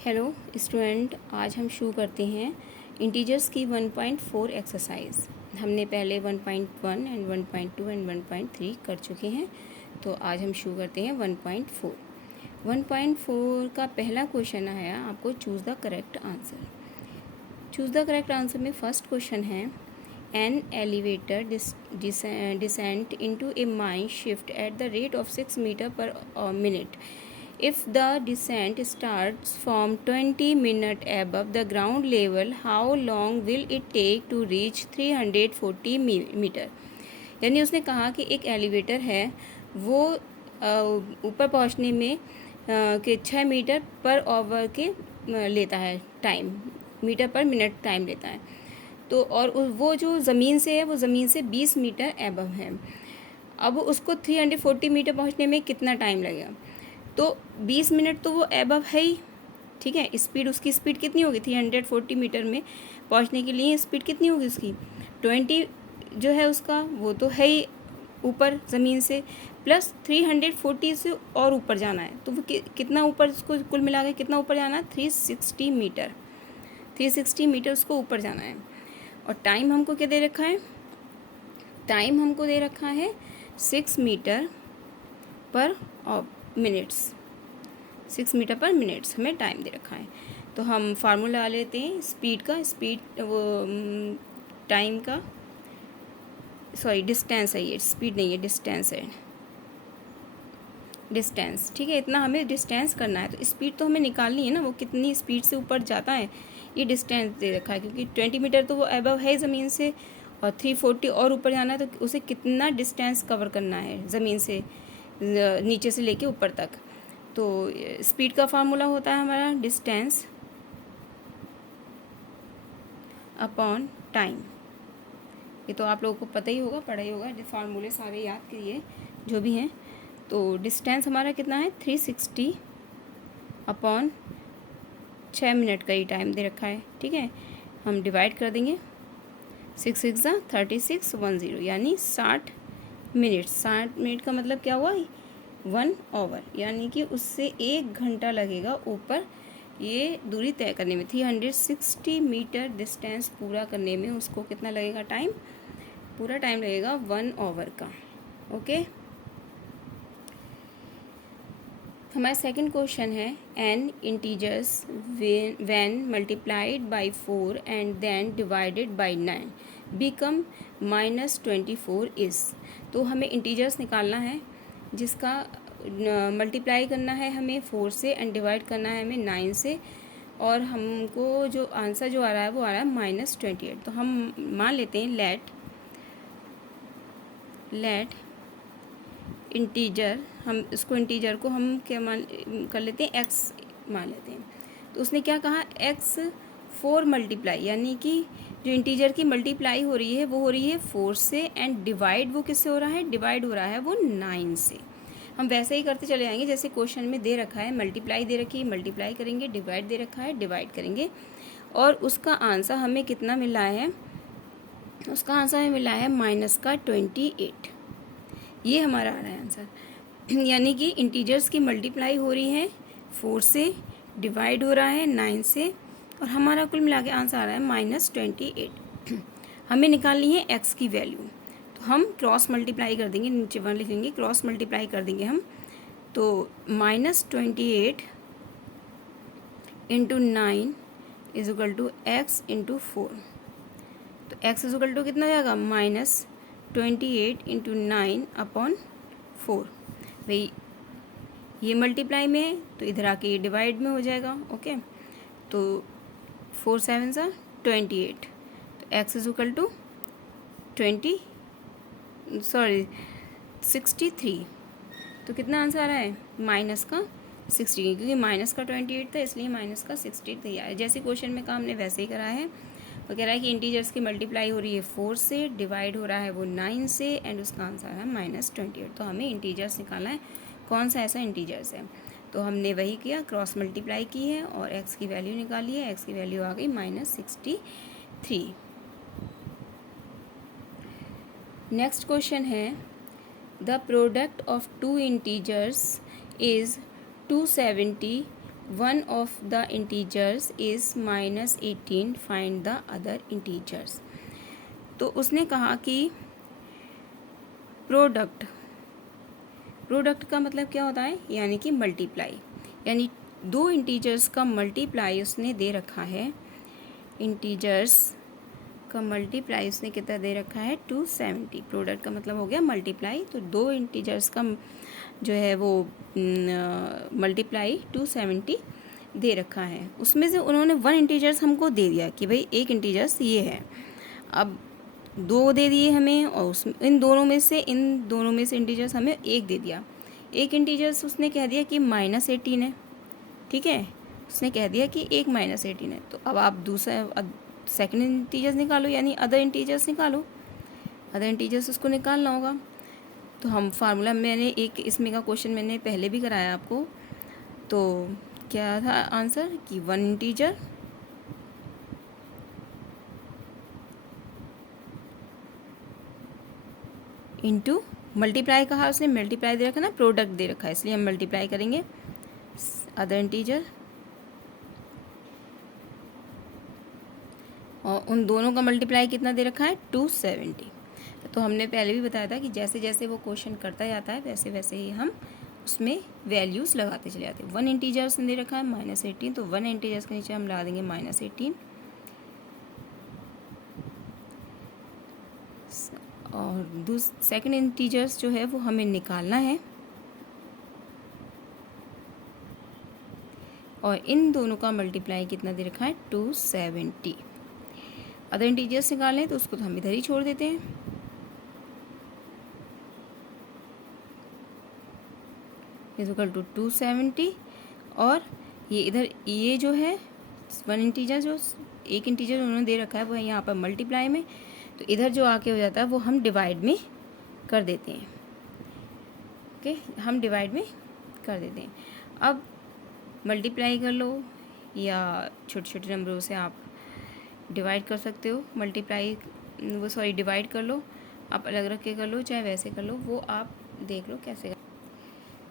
Hello student, आज हम शुरू करते हैं इंटीजर्स की 1.4 एक्सरसाइज। हमने पहले 1.1 एंड 1.2 एंड 1.3 कर चुके हैं, तो आज हम शुरू करते हैं 1.4। 1.4 का पहला क्वेश्चन है आपको choose the correct answer. Choose the correct answer में फर्स्ट क्वेश्चन है an elevator descent into a mine shift at the rate of 6 metre per minute. If the descent starts from 20 minutes above the ground level, how long will it take to reach 340 metre. यानी उसने कहा कि एक elevator है, वो ऊपर पहुंचने में के 6 मीटर पर आवर के लेता है time, metre per minute time लेता है। तो और वो जो ज़मीन से है वो ज़मीन से 20 मीटर एबव है। अब उसको 340 मीटर पहुंचने में कितना टाइम लगेगा? तो 20 मिनट तो वो एबव है ही, ठीक है। स्पीड, उसकी स्पीड कितनी होगी 340 मीटर में पहुंचने के लिए? स्पीड कितनी होगी उसकी 20 जो है उसका, वो तो है ही ऊपर ज़मीन से, प्लस 340 से और ऊपर जाना है। तो वो कितना ऊपर, उसको कुल मिला के कितना ऊपर जाना है? 360 मीटर। 360 मीटर उसको ऊपर जाना है। और टाइम हमको क्या दे रखा है? टाइम हमको दे रखा है 6 मीटर पर मिनट्स। 6 मीटर पर मिनट्स हमें टाइम दे रखा है। तो हम फार्मूला लेते हैं स्पीड का, स्पीड वो टाइम का, सॉरी डिस्टेंस है, ये स्पीड नहीं है, डिस्टेंस है, डिस्टेंस, ठीक है। इतना हमें डिस्टेंस करना है, तो स्पीड तो हमें निकालनी है ना, वो कितनी स्पीड से ऊपर जाता है, ये डिस्टेंस दे रखा है। क्योंकि 20 मीटर तो वो अबव है ज़मीन से, और 340 और ऊपर जाना है, तो उसे कितना डिस्टेंस कवर करना है ज़मीन से नीचे से लेके ऊपर तक। तो स्पीड का फार्मूला होता है हमारा डिस्टेंस अपॉन टाइम। ये तो आप लोगों को पता ही होगा, पढ़ा ही होगा, फार्मूले सारे याद करिए जो भी हैं। तो डिस्टेंस हमारा कितना है 360 अपॉन 6 मिनट का ही टाइम दे रखा है, ठीक है। हम डिवाइड कर देंगे, 6 6 36 10, यानी 60 मिनट। 60 मिनट का मतलब क्या हुआ? 1 आवर, यानी कि उससे 1 घंटा लगेगा ऊपर ये दूरी तय करने में। 360 मीटर डिस्टेंस पूरा करने में उसको कितना लगेगा टाइम? पूरा टाइम लगेगा 1 आवर का। ओके। हमारा सेकंड क्वेश्चन है an integers when multiplied by 4 and then divided by 9 become -24 is. तो हमें इंटीजर्स निकालना है जिसका मल्टीप्लाई करना है हमें 4 से एंड डिवाइड करना है हमें 9 से, और हमको जो आंसर जो आ रहा है वो आ रहा है -28। तो हम मान लेते हैं लेट इंटीजर, हम इसको इंटीजर को हम क्या मान कर लेते हैं? एक्स मान लेते हैं। तो उसने क्या कहा? एक्स 4 मल्टीप्लाई, यानी कि जो इंटीजर की मल्टीप्लाई हो रही है वो हो रही है 4 से, एंड डिवाइड वो किससे हो रहा है? डिवाइड हो रहा है वो 9 से। हम वैसे ही करते चले जाएंगे जैसे क्वेश्चन में दे रखा है, मल्टीप्लाई दे रखी है, मल्टीप्लाई करेंगे, डिवाइड दे रखा है, डिवाइड करेंगे, और उसका आंसर हमें कितना मिला है? उसका आंसर हमें मिला है -28। ये हमारा आ रहा है आंसर। यानी कि इंटीजर्स की मल्टीप्लाई हो रही है 4 से, डिवाइड हो रहा है 9 से, और हमारा कुल मिला के आंसर आ रहा है -28। हमें निकालनी है एक्स की वैल्यू, तो हम क्रॉस मल्टीप्लाई कर देंगे, नीचे 1 लिख लेंगे, क्रॉस मल्टीप्लाई कर देंगे हम। तो -28 into 9 is equal to X into 4। तो एक्स इज इक्वल टू कितना जाएगा? -28 इंटू 9 अपॉन 4। भाई ये मल्टीप्लाई में है तो इधर आके ये डिवाइड में हो जाएगा। ओके, तो 4 7 28, तो एक्स इज इक्वल टू 63। तो कितना आंसर आ रहा है? माइनस का 60, क्योंकि माइनस का 28 था इसलिए माइनस का 60 तैयार है। जैसे क्वेश्चन में काम हमने वैसे ही करा है। वो कह रहा है कि इंटीजर्स की मल्टीप्लाई हो रही है 4 से, डिवाइड हो रहा है वो 9 से, एंड उसका आंसर है -28। तो हमें इंटीजर्स निकालना है, कौन सा ऐसा इंटीजर्स है। तो हमने वही किया, क्रॉस मल्टीप्लाई की है और एक्स की वैल्यू निकाली है। एक्स की वैल्यू आ गई -63। नेक्स्ट क्वेश्चन है the product of 2 integers is 270 one of the integers is -18, find the other integers. तो उसने कहा कि प्रोडक्ट का मतलब क्या होता है, यानी कि मल्टीप्लाई, यानी दो इंटीजर्स का मल्टीप्लाई उसने दे रखा है। इंटीजर्स का मल्टीप्लाई उसने कितना दे रखा है, 270। प्रोडक्ट का मतलब हो गया मल्टीप्लाई, तो दो इंटीजर्स का जो है वो मल्टीप्लाई 270 दे रखा है। उसमें से उन्होंने वन इंटीजर्स हमको दे दिया कि भाई एक इंटीजर्स ये है। अब दो दे दिए हमें, और उस इन दोनों में से इंटीजर्स हमें एक दे दिया। एक इंटीजर्स उसने कह दिया कि -18 है, ठीक है, उसने कह दिया कि एक -18 है। तो अब आप दूसरा सेकंड इंटीजर्स निकालो, यानी अदर इंटीजर्स निकालो। अदर इंटीजर्स उसको निकालना होगा। तो हम फार्मूला, मैंने एक इसमें का क्वेश्चन मैंने पहले भी कराया आपको, तो क्या था आंसर कि वन इंटीजर इंटू मल्टीप्लाई कहा उसने, मल्टीप्लाई दे रखा ना, प्रोडक्ट दे रखा है, इसलिए हम मल्टीप्लाई करेंगे अदर इंटीजर, और उन दोनों का मल्टीप्लाई कितना दे रखा है, 270। तो हमने पहले भी बताया था कि जैसे जैसे वो क्वेश्चन करता जाता है वैसे वैसे ही हम उसमें वैल्यूज़ लगाते चले जाते हैं। वन इंटीजर्स दे रखा है -18, तो वन इंटीजर्स के नीचे हम लगा देंगे -18, और सेकंड इंटीजर्स जो है वो हमें निकालना है, और इन दोनों का मल्टीप्लाई कितना दे रखा है, 270। अदर इंटीजर्स निकालें तो उसको तो हम इधर ही छोड़ देते हैं। इक्वल टू 270, और ये इधर ये जो है वन इंटीजर, जो एक इंटीजर उन्होंने दे रखा है वो है यहाँ पर मल्टीप्लाई में, तो इधर जो आके हो जाता है वो हम डिवाइड में कर देते हैं। ओके, हम डिवाइड में कर देते हैं। अब मल्टीप्लाई कर लो, या छोटे छोटे नंबरों से आप डिवाइड कर सकते हो। डिवाइड कर लो, आप अलग रख के कर लो, चाहे वैसे कर लो, वो आप देख लो कैसे कर।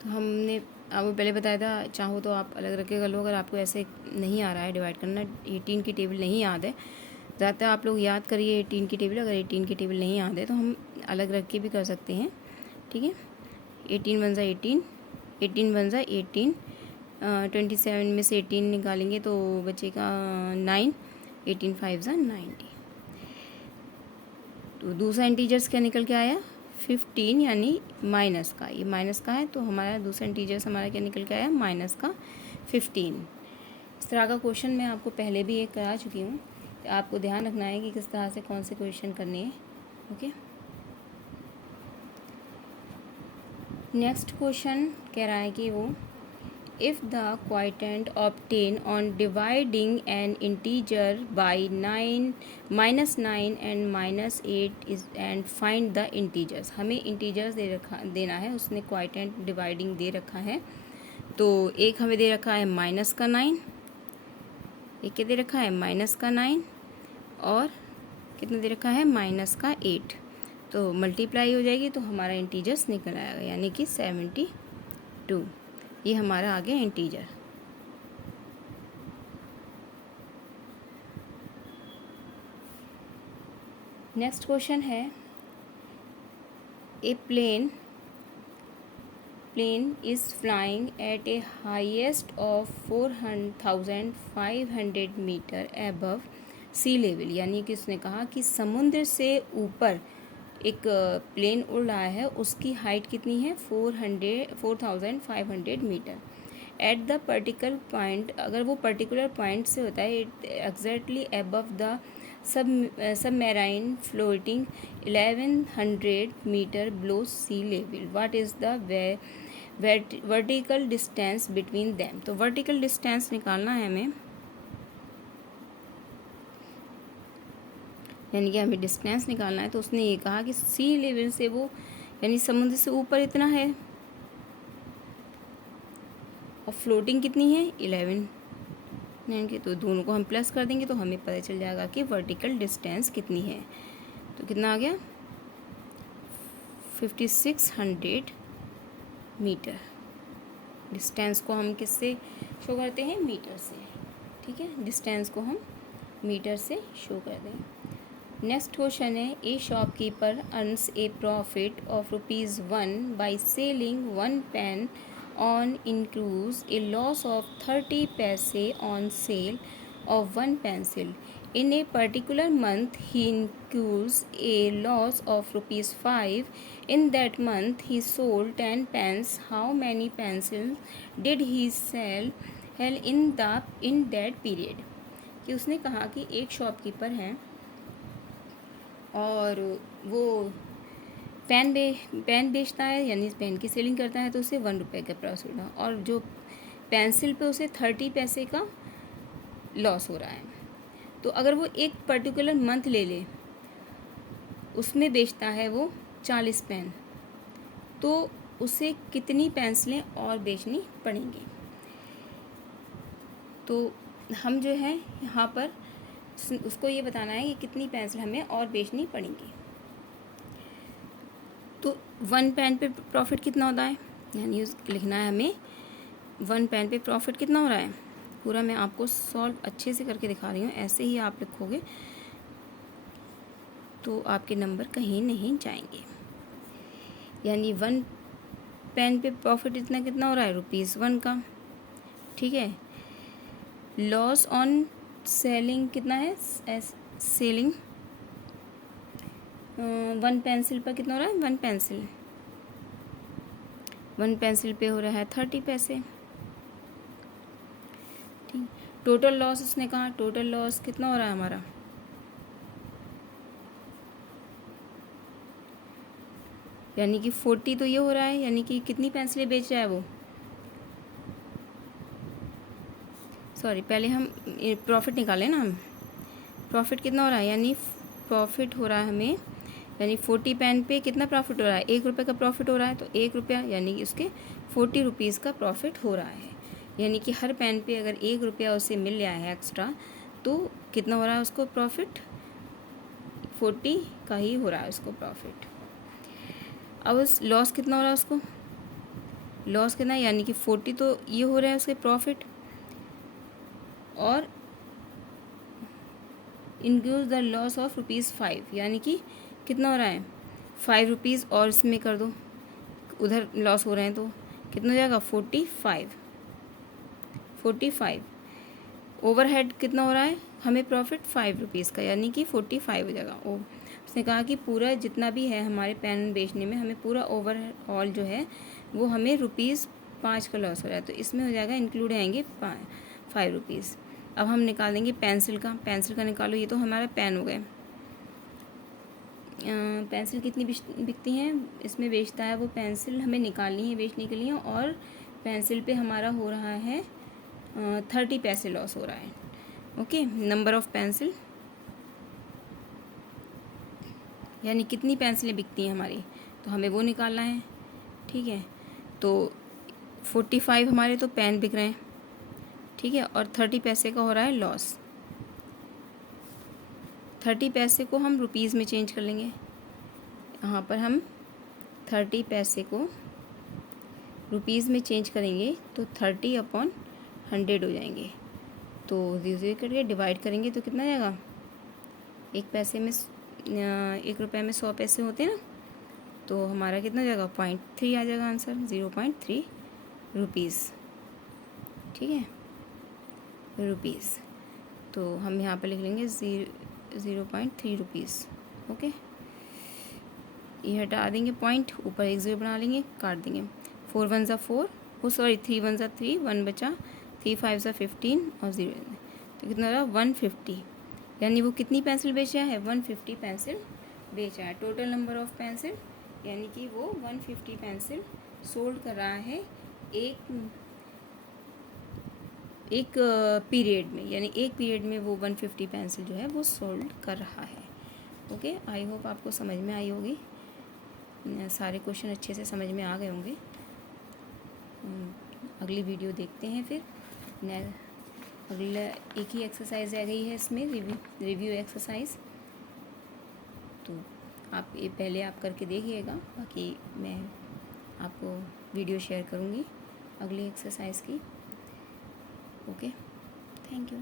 तो हमने आपको पहले बताया था, चाहो तो आप अलग रख के कर लो, अगर आपको ऐसे नहीं आ रहा है डिवाइड करना, 18 की टेबल नहीं याद है, ज़्यादातर आप लोग याद करिए 18 की टेबल। अगर 18 की टेबल नहीं याद है तो हम अलग रख के भी कर सकते हैं, ठीक है। 18 वन ज़ा 18, 18 वन ज़ा 18, 27 में से 18 निकालेंगे तो बचेगा 9, 18 फाइव ज़ा 90। तो दूसरा इंटीजर्स क्या निकल के आया, 15, यानी माइनस का, ये माइनस का है, तो हमारा दूसरा इंटीजर्स हमारा क्या निकल के आया, -15। इस तरह का क्वेश्चन मैं आपको पहले भी एक करा चुकी हूँ, तो आपको ध्यान रखना है कि किस तरह से कौन से क्वेश्चन करने हैं। ओके, नेक्स्ट क्वेश्चन कह रहा है कि वो if the quotient obtain on dividing an integer by -9 and -8 is and find the integers. हमें इंटीजर्स देना है, उसने क्वाइटेंट डिवाइडिंग दे रखा है, तो एक हमें दे रखा है -9, एक क्या दे रखा है, -9, और कितना दे रखा है, -8। तो मल्टीप्लाई हो जाएगी तो हमारा इंटीजर्स निकल आएगा, यानी कि 72। ये हमारा आ गया इंटीजर। नेक्स्ट क्वेश्चन है, a plane is flying at a highest of 4,500 metre above sea level, यानी कि उसने कहा कि समुद्र से ऊपर एक प्लेन उड़ रहा है, उसकी हाइट कितनी है, 4,500 metre. At the particular point, अगर वो पर्टिकुलर पॉइंट से होता है, exactly above the submarine floating 1100 metre below sea level, what is the vertical distance between them. तो वर्टिकल डिस्टेंस निकालना है हमें, यानी कि हमें डिस्टेंस निकालना है। तो उसने ये कहा कि सी लेवल से वो, यानी समुद्र से ऊपर इतना है, और फ्लोटिंग कितनी है, 11, यानी तो दोनों को हम प्लस कर देंगे तो हमें पता चल जाएगा कि वर्टिकल डिस्टेंस कितनी है। तो कितना आ गया, 5600 मीटर। डिस्टेंस को हम किससे शो करते हैं मीटर से, ठीक है, डिस्टेंस को हम मीटर से शो कर दें। नेक्स्ट क्वेश्चन है, ए shopkeeper earns A profit of ₹1 by selling 1 pain on includes A loss of 30 पैसे on sale of 1 pencil. In a particular month, he incurs a loss of ₹5. In that month, he sold 10 pens. How many pencils did he sell in that period? कि उसने कहा कि एक shopkeeper है और वो pen बेचता है, यानी पेन की सेलिंग करता है, तो उसे ₹1 का प्रॉफिट हुआ, और जो पेंसिल पे उसे 30 पैसे का लॉस हो रहा है। तो अगर वो एक पर्टिकुलर मंथ ले ले, उसमें बेचता है वो 40 पेन, तो उसे कितनी पेंसिलें और बेचनी पड़ेंगी? तो हम जो है यहाँ पर उसको ये बताना है कि कितनी पेंसिल हमें और बेचनी पड़ेंगी। तो 1 पेन पे प्रॉफिट कितना होता है, यानी लिखना है हमें 1 पेन पे प्रॉफिट कितना हो रहा है। पूरा मैं आपको सॉल्व अच्छे से करके दिखा रही हूँ, ऐसे ही आप लिखोगे तो आपके नंबर कहीं नहीं जाएंगे। यानी 1 पेन पे प्रॉफिट इतना कितना हो रहा है, ₹1 का, ठीक है। लॉस ऑन सेलिंग कितना है, सेलिंग 1 पेंसिल पर कितना हो रहा है, 1 पेंसिल पे हो रहा है 30 पैसे, ठीक। टोटल लॉस उसने कहा, टोटल लॉस कितना हो रहा है हमारा, यानी कि 40 तो ये हो रहा है, यानी कि कितनी पेंसिलें बेच रहा है वो, सॉरी पहले हम प्रॉफिट निकालें ना, हम प्रॉफिट कितना हो रहा है, यानी प्रॉफिट हो रहा है हमें, यानी 40 पेन पे कितना प्रॉफिट हो रहा है, ₹1 का प्रॉफिट हो रहा है, तो ₹1 यानी कि उसके 40 रुपीज़ का प्रॉफिट हो रहा है। यानी कि हर पेन पे अगर ₹1 उसे मिल रहा है एक्स्ट्रा, तो कितना हो रहा है उसको प्रॉफिट, 40 का ही हो रहा है उसको प्रॉफिट। अब उस लॉस कितना हो रहा है उसको, लॉस कितना है, यानी कि 40 तो ये हो रहा है उसके प्रॉफिट, और इंक्लूड द लॉस ऑफ ₹5, यानी कि कितना हो रहा है ₹5 और इसमें कर दो, उधर लॉस हो रहे हैं तो कितना हो जाएगा 45। ओवरहेड कितना हो रहा है हमें प्रॉफिट ₹5 का, यानी कि 45 हो जाएगा। उसने कहा कि पूरा जितना भी है हमारे पेन बेचने में, हमें पूरा ओवरऑल जो है वो हमें ₹5 का लॉस हो रहा है, तो इसमें हो जाएगा इंक्लूड आएंगे ₹5। अब हम निकालेंगे पेंसिल का, पेंसिल का निकालो, ये तो हमारा पेन हो गए। पेंसिल कितनी बिकती हैं, इसमें बेचता है वो पेंसिल, हमें निकालनी है बेचने के लिए, और पेंसिल पे हमारा हो रहा है 30 पैसे लॉस हो रहा है। ओके, नंबर ऑफ पेंसिल, यानी कितनी पेंसिलें बिकती हैं हमारी, तो हमें वो निकालना है, ठीक है। तो 45 हमारे तो पेन बिक रहे हैं, ठीक है, और 30 पैसे का हो रहा है लॉस। 30 पैसे को हम रुपीज़ में चेंज कर लेंगे, यहाँ पर हम 30 पैसे को रुपीज़ में चेंज करेंगे तो 30/100 हो जाएंगे, तो 0 करके डिवाइड करेंगे तो कितना जाएगा, ₹1 में 100 पैसे होते हैं ना, तो हमारा कितना जाएगा 0.3 आ जाएगा आंसर, 0.3 रुपीज़, ठीक है, रुपीज़। तो हम यहाँ पर लिख लेंगे 0.3 रुपीज़। ओके, ये हटा देंगे पॉइंट, ऊपर एक 0 बना लेंगे, काट देंगे। 4 1 ज़ा 4, 3 1 ज़ा 3, 1 बचा, 3 5 ज़ा 15 और 0, तो कितना रहा 150, यानी वो कितनी पेंसिल बेच रहा है, 150 पेंसिल बेच रहा है। टोटल नंबर ऑफ पेंसिल, यानी कि वो 150 पेंसिल सोल्ड कर रहा है एक पीरियड में, यानी एक पीरियड में वो 150 पेंसिल जो है वो सोल्ड कर रहा है। ओके, आई होप आपको समझ में आई होगी, सारे क्वेश्चन अच्छे से समझ में आ गए होंगे। अगली वीडियो देखते हैं फिर। अगला एक ही एक्सरसाइज रह गई है इसमें, रिव्यू एक्सरसाइज, तो आप ये पहले आप करके देखिएगा, बाकी मैं आपको वीडियो शेयर करूँगी अगली एक्सरसाइज की। Okay, thank you.